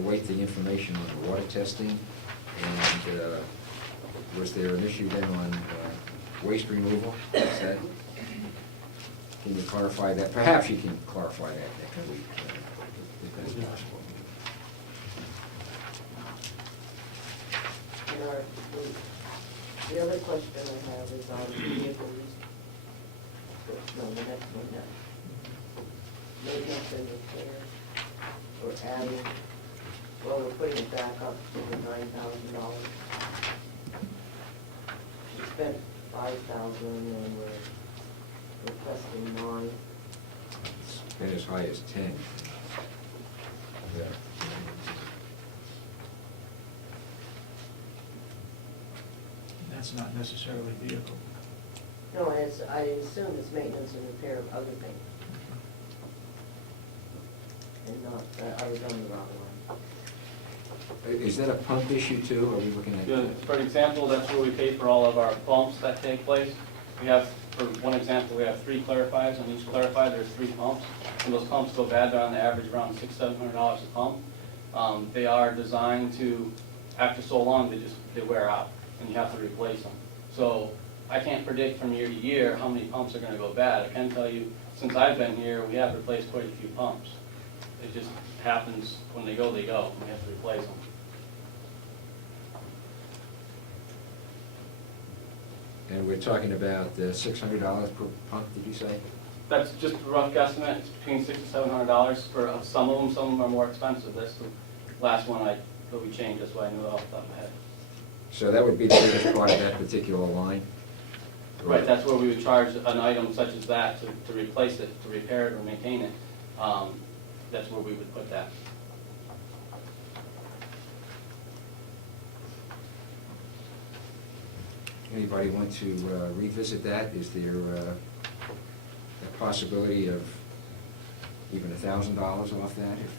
await the information on the water testing, and was there an issue then on waste removal? Is that, can you clarify that? Perhaps you can clarify that next week, if that's possible. The other question I have is on vehicles. No, the next one, no. Maintenance and repair, we're adding, well, we're putting it back up to the $9,000. We spent $5,000 and we're requesting $9,000. It's been as high as 10. Yeah. That's not necessarily vehicle. No, I assume it's maintenance and repair of other things. And not, I was on the wrong one. Is that a pump issue too? Are we looking at? Yeah, for example, that's where we pay for all of our pumps that take place. We have, for one example, we have 3 clarifiers. On each clarifier, there's 3 pumps. When those pumps go bad, they're on the average around $600-700 a pump. They are designed to, after so long, they wear out, and you have to replace them. So I can't predict from year to year how many pumps are going to go bad. I can tell you, since I've been here, we have replaced quite a few pumps. It just happens when they go, and we have to replace them. And we're talking about $600 per pump, did you say? That's just a rough guesstimate. It's between $600 to $700 for some of them. Some of them are more expensive. That's the last one that we changed. That's why I knew it off the top of my head. So that would be the biggest part of that particular line? Right, that's where we would charge an item such as that to replace it, to repair it or maintain it. That's where we would put that. Anybody want to revisit that? Is there a possibility of even $1,000 off that? If,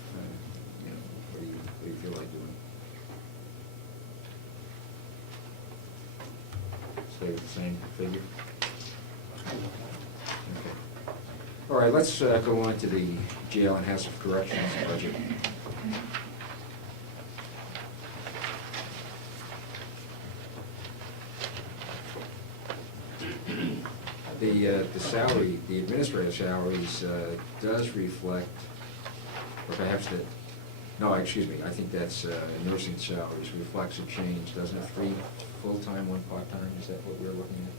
you know, what do you feel like doing? Stay with the same figure? Okay. All right, let's go on to the jail and House of Corrections budget. The salary, the administrative salaries does reflect, or perhaps that, no, excuse me, I think that's nursing salaries reflects a change, doesn't it? 3 full-time, 1 part-time, is that what we're looking at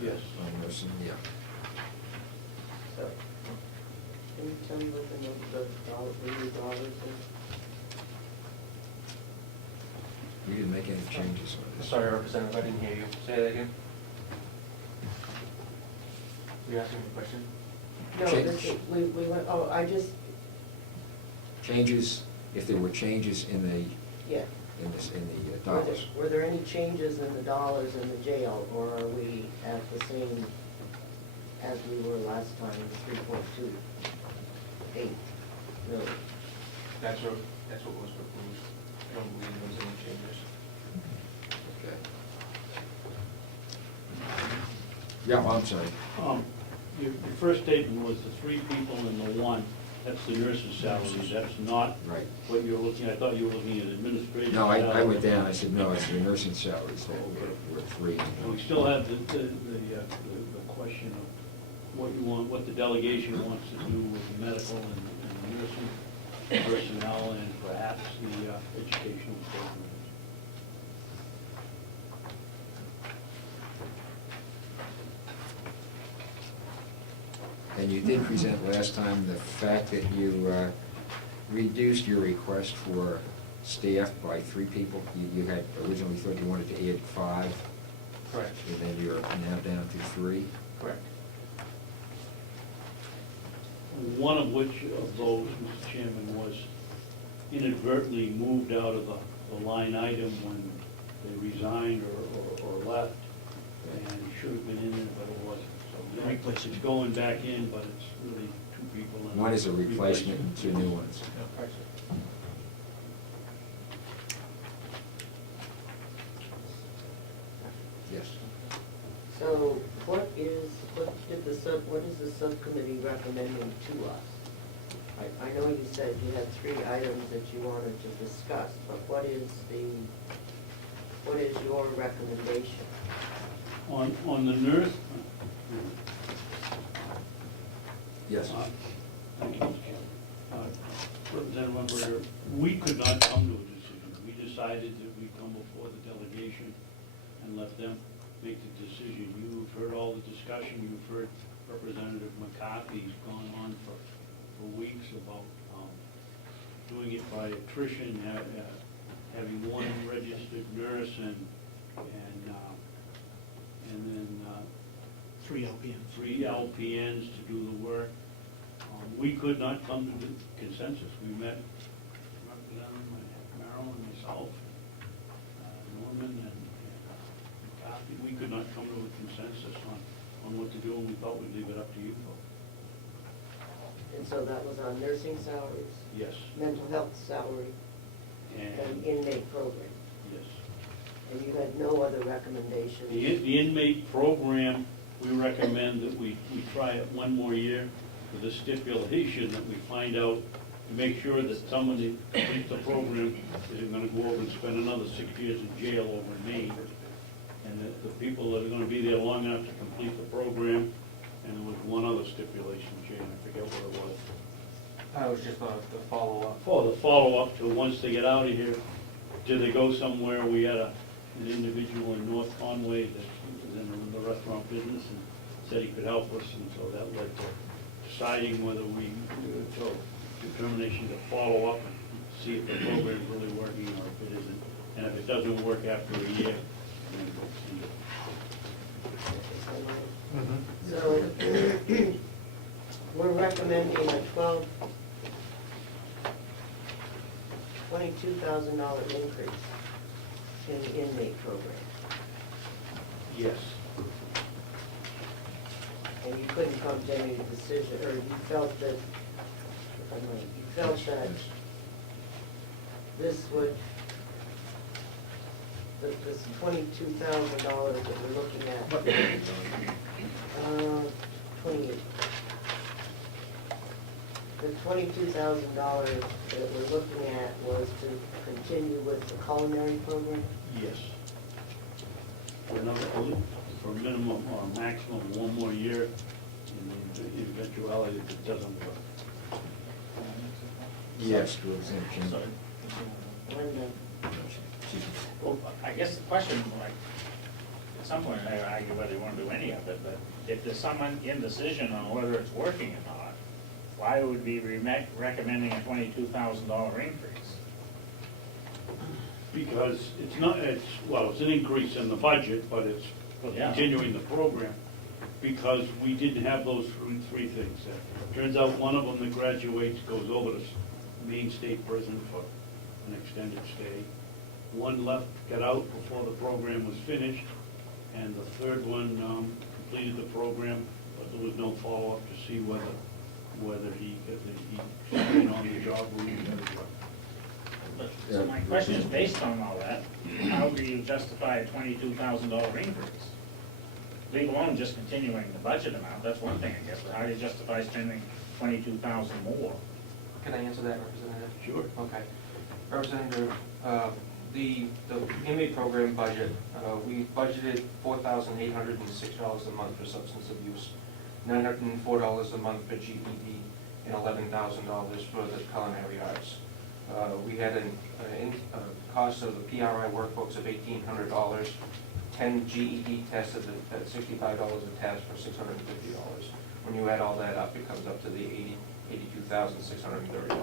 there? Yes. On nursing, yeah. So, can you tell me what the dollars is? We didn't make any changes on this. Sorry, Representative, I didn't hear you. Say that again. Were you asking a question? No, this is, we went, oh, I just, Changes, if there were changes in the, yeah. in the dollars. Were there any changes in the dollars in the jail, or are we at the same as we were last time, 3.28 million? That's what was proposed. I don't believe there was any changes. Okay. Yeah, well, I'm sorry. Your first statement was the 3 people and the 1, that's the nurse's salaries, that's not Right. what you were looking at. I thought you were looking at administration. No, I salaries. went down, I said, no, it's the nursing salaries that were 3. And we still have the question of what you want, what the delegation wants to do with the medical and the nursing personnel and perhaps the educational programs. And you did present last time the fact that you reduced your request for staff by 3 people. You had originally thought you wanted to add 5. Correct. And then you're now down to 3. Correct. One of which of those, Mr. Chairman, was inadvertently moved out of the line item when they resigned or left, and should have been in there, but it wasn't. So it's going back in, but it's really 2 people. and One is a replacement and 2 new ones. Correct. Yes. So what is the subcommittee recommending to us? I know you said you had 3 items that you wanted to discuss, but what is your recommendation? On the nurse, Yes. thank you, Mr. Chairman. Representative Umberger, we could not come to a decision. We decided that we'd come before the delegation and let them make the decision. You've heard all the discussion, you've heard Representative McCarthy's gone on for weeks about doing it by attrition, having one registered nurse and then 3 LPNs. 3 LPNs to do the work. We could not come to the consensus. We met, Representative Marilyn, myself, Norman, and McCarthy. We could not come to a consensus on what to do, and we thought we'd leave it up to you folks. And so that was on nursing salaries, Yes, mental health salary, and and, inmate program. yes. And you had no other recommendations? The inmate program, we recommend that we try it one more year with a stipulation that we find out, to make sure that someone that completes the program isn't gonna go over and spend another 6 years in jail over in Maine. And that the people that are gonna be there long enough to complete the program, and there was one other stipulation, Jane, I forget what it was. That was just the follow-up. For the follow-up to once they get out of here, do they go somewhere? We had an individual in North Conway that was in the restaurant business and said he could help us, and so that led to deciding whether we took determination to follow up and see if the program's really working or if it isn't. And if it doesn't work after a year, then we'll see it. So, we're recommending a $22,000 increase in the inmate program. Yes. And you couldn't come to any decision, or you felt that, if I may, you felt that this would, that this $22,000 that we're looking at, 28. The $22,000 that we're looking at was to continue with the culinary program? Yes. For another, for a minimum or a maximum of 1 more year, in the eventuality that it doesn't work. Yes, to exemption. Sorry. Linda? Well, I guess the question, like, at some point, I argue whether you want to do any of it, but if there's some indecision on whether it's working or not, why would we be recommending a $22,000 increase? Because it's not, well, it's an increase in the budget, but it's Yeah. continuing the program, because we didn't have those three things. Turns out one of them that graduates goes over to Maine State Prison for an extended stay. One left, got out before the program was finished, and the third one completed the program, but there was no follow-up to see whether he stayed on the job or he got a job. So my question is, based on all that, how do you justify a $22,000 increase? Leave alone just continuing the budget amount, that's one thing, I guess, but how do you justify spending $22,000 more? Can I answer that, Representative? Sure. Okay. Representative, the inmate program budget, we budgeted $4,806 a month for substance abuse, $904 a month for GED, and $11,000 for the culinary arts. We had a cost of the PRI workbooks of $1,800, 10 GED tests at $65 a test for $650. When you add all that up, it comes up to the $82,630.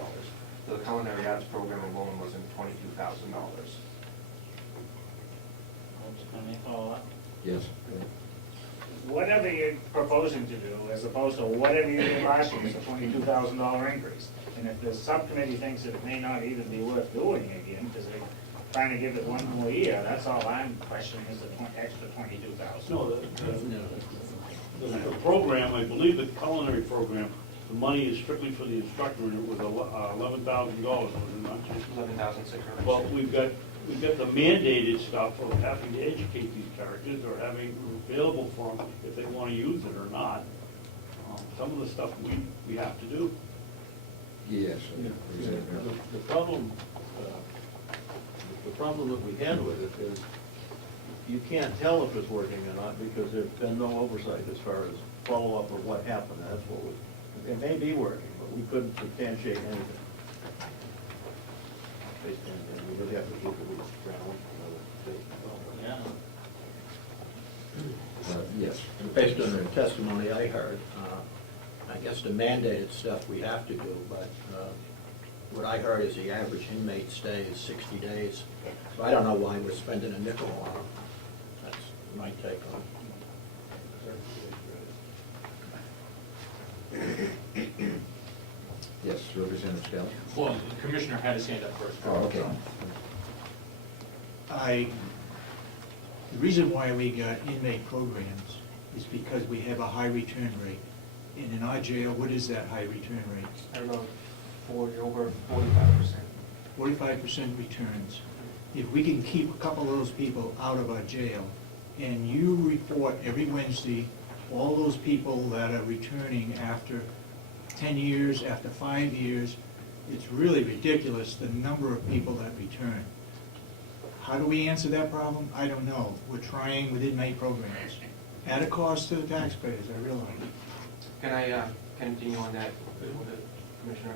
So the culinary arts program alone was in $22,000. Can they follow up? Yes. Whatever you're proposing to do, as opposed to whatever you did last year, is a $22,000 increase. And if the subcommittee thinks that it may not even be worth doing again, because they're trying to give it 1 more year, that's all I'm questioning, is the extra $22,000. No, the program, I believe the culinary program, the money is strictly for the instructor, and it was $11,000, was it not? $11,600. Well, we've got the mandated stuff of having to educate these characters, or having it available for them if they want to use it or not. Some of the stuff we have to do. Yes. Yeah, Representative. the problem, the problem that we had with it is you can't tell if it's working or not because there's been no oversight as far as follow-up of what happened. That's what was, it may be working, but we couldn't substantiate anything. And we would have to keep it ground. Yeah. Yes. Based on the testimony I heard, I guess the mandated stuff we have to do, but what I heard is the average inmate stay is 60 days. So I don't know why we're spending a nickel on them. That's my take on it. Yes, Representative Scally. Well, the Commissioner had his hand up first. Oh, okay. The reason why we got inmate programs is because we have a high return rate. And in our jail, what is that high return rate? I don't know, over 45%. 45% returns. If we can keep a couple of those people out of our jail, and you report every Wednesday, all those people that are returning after 10 years, after 5 years, it's really ridiculous, the number of people that return. How do we answer that problem? I don't know. We're trying with inmate programs. At a cost to the taxpayers, I realize. Can I continue on that with the Commissioner?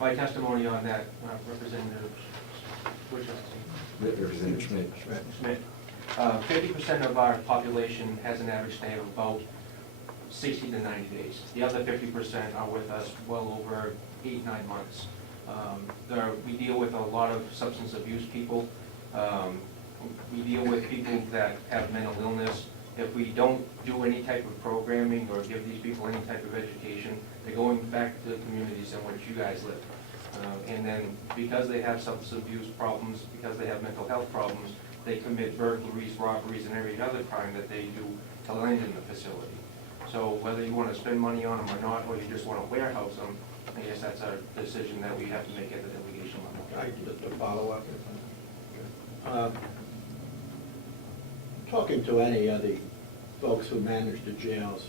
My testimony on that, Representative, which Representative Schmidt. Schmidt, 50% of our population has an average stay of about 60 to 90 days. The other 50% are with us well over 8-9 months. We deal with a lot of substance abuse people. We deal with people that have mental illness. If we don't do any type of programming or give these people any type of education, they're going back to the communities in which you guys live. And then because they have substance abuse problems, because they have mental health problems, they commit burglaries, robberies, and every other crime that they do to land in the facility. So whether you want to spend money on them or not, or you just want to warehouse them, I guess that's a decision that we have to make at the delegation level. Just to follow up. Talking to any of the folks who manage the jails,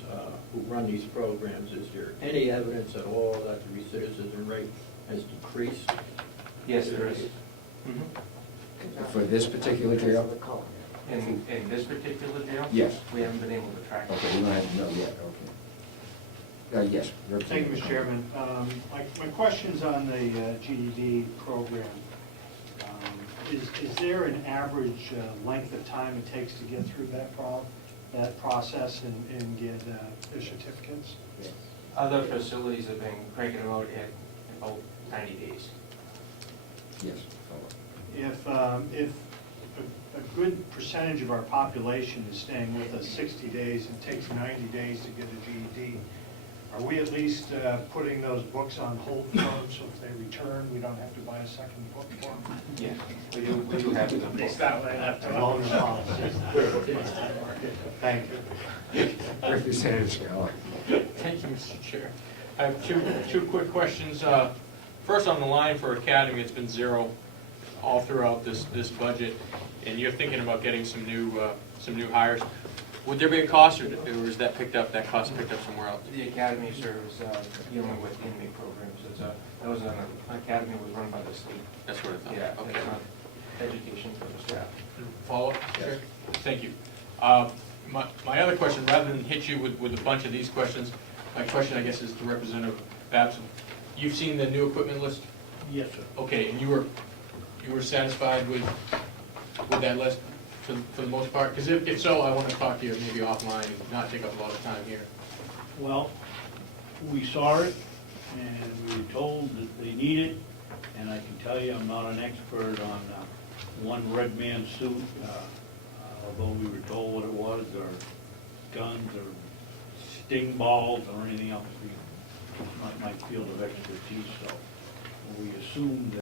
who run these programs, is there any evidence at all that the recidivism rate has decreased? Yes, there is. For this particular jail? In this particular jail? Yes. We haven't been able to track it. Okay, we don't have to know yet, okay. Yes, Thank you, Representative. Mr. Chairman. My question's on the GED program. Is there an average length of time it takes to get through that process and get their certificates? Other facilities have been cranking them out in about 90 days. Yes, follow. If a good percentage of our population is staying with us 60 days and takes 90 days to get a GED, are we at least putting those books on hold for them, so if they return, we don't have to buy a second book for them? Yes, we do have them. They start right after. Loan policy. Thank you. Representative Scally. Thank you, Mr. Chair. I have two quick questions. First, on the line for Academy, it's been zero all throughout this budget, and you're thinking about getting some new hires. Would there be a cost, or is that cost picked up somewhere else? The academy serves dealing with inmate programs. That was an academy was run by the state. That's what I thought. Yeah, Okay. it's not education for the staff. Follow up? Yes. Thank you. My other question, rather than hit you with a bunch of these questions, my question, I guess, is to Representative Babson. You've seen the new equipment list? Yes, sir. Okay, and you were satisfied with that list for the most part? Because if so, I want to talk to you maybe offline and not take up a lot of time here. Well, we saw it, and we were told that they need it, and I can tell you, I'm not an expert on one red man suit, although we were told what it was, or guns, or sting balls, or anything else. It's not my field of expertise, so we assumed that